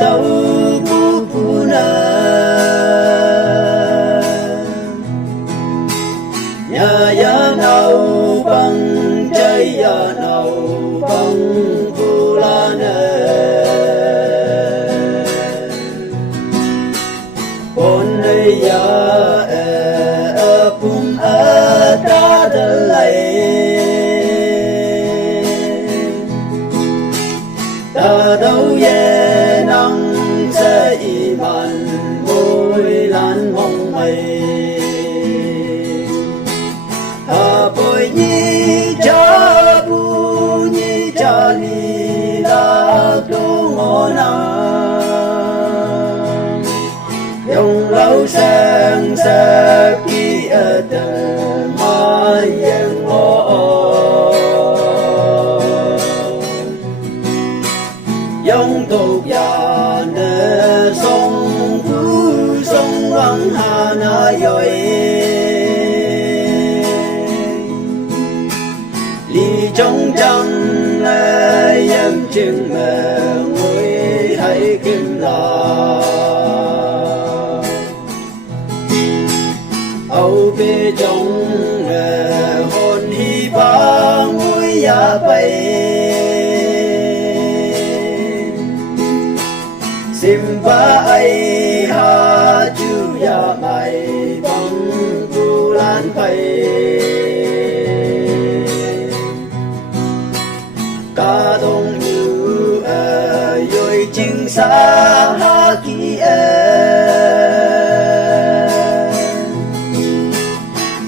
tàu bu na nhà ya nào bằng trái ya nào bằng bu la na con đây ya pum ta de lai ta đâu ye năng sẽ iman môi lan mong mây hà bồi nhi cha bu nhi cha ni la tu ngô na dòng lâu sang sa ki tờ ma yên ngô dòng tục ya nè sông phú sông vắng hà na yoi li trong trăng lệ em chừng mẹ ngồi hay kim la âu bê trong hồn hi ba ngồi ya bay Simba ai ha chu ya mai bang tu lan pai ca dong yu yoi jing sa ha ki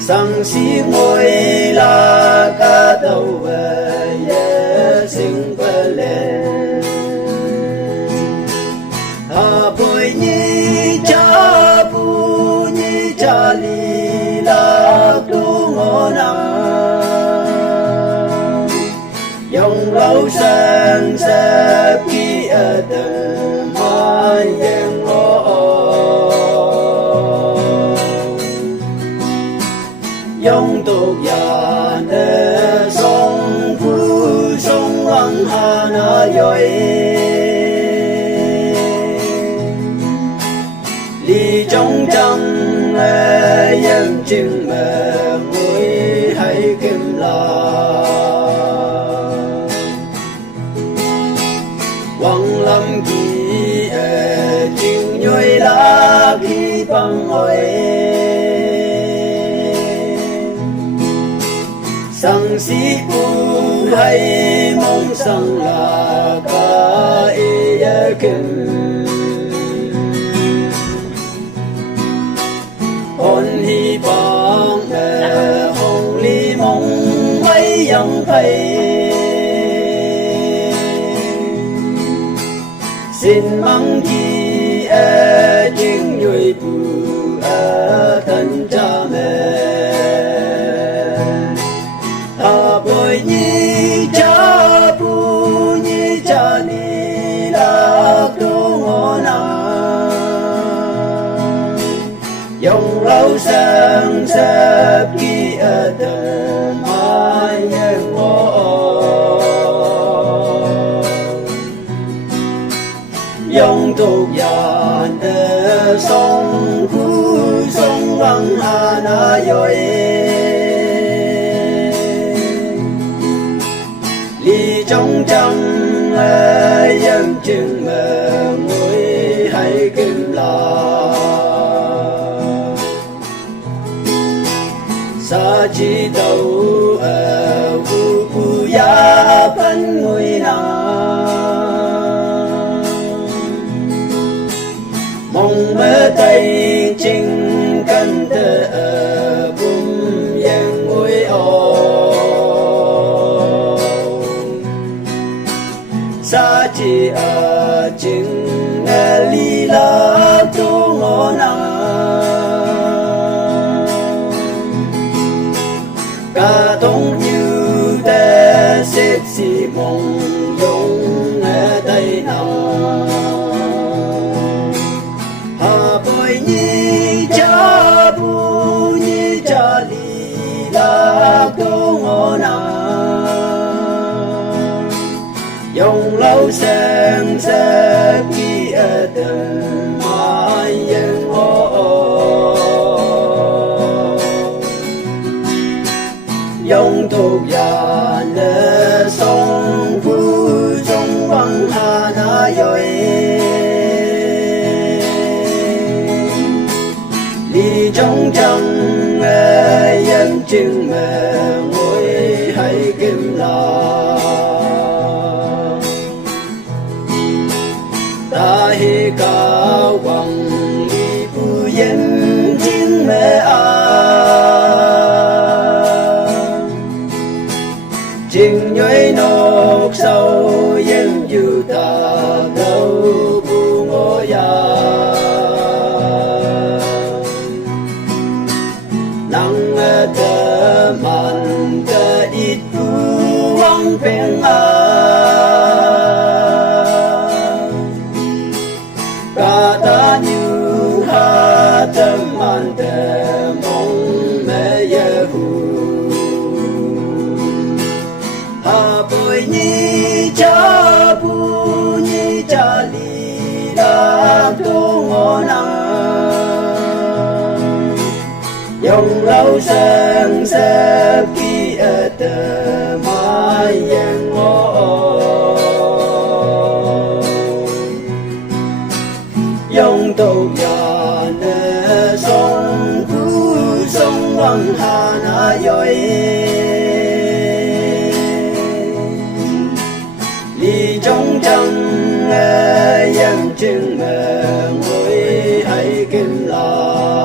sang si ngồi la ca đầu ye sing bele bồi nhi cha bu nhi cha li la tu ngô na dòng lâu sang sa ki tờ ma yên ngô dòng tục ya nè sông phú sông vắng hà na yoi đi trong trăng em chừng mẹ ngồi hay kim la quăng lâm kỳ chừng nhoi la khi bằng ngồi sang si u hay mong sang là ca e kim hồn hi bang hồng ly mong mấy yang thầy xin mong chi chính người phụ thân cha mẹ hà bồi nhi cha bu nhi cha ni la tu ngô na dòng lâu sang sa ki tờ ma yên ngô dòng tục ya nè sông phú sông vắng hà na yoi li trong trăng em chừng mẹ ngồi hay kim la sa chi đâu vu vu ya phân ngồi na mong mơ tay chinh căn tờ bum yang ngồi ô sa chi chinh li la tu ngô na ca tông như ta xếp xì mong dùng tay nào hà bồi nhi đi trong trăng dân chừng mẹ ngồi hay kim la ta hi cao bằng đi bu dân chừng mẹ chừng nhoi nọc sâu dân du ta đâu bu ngô ya nang ta man ta ít bu wang peng cả ta như ha ta man ta mong mẹ Yehu ha bồi nhi cha bu nhi cha li la tu ngô năng dòng lâu sang sếp khi ở tờ mai yên ngô dòng tàu nhà nè sông cú sông quăng hà na dội đi trong trăng dân chừng ngồi hay kim la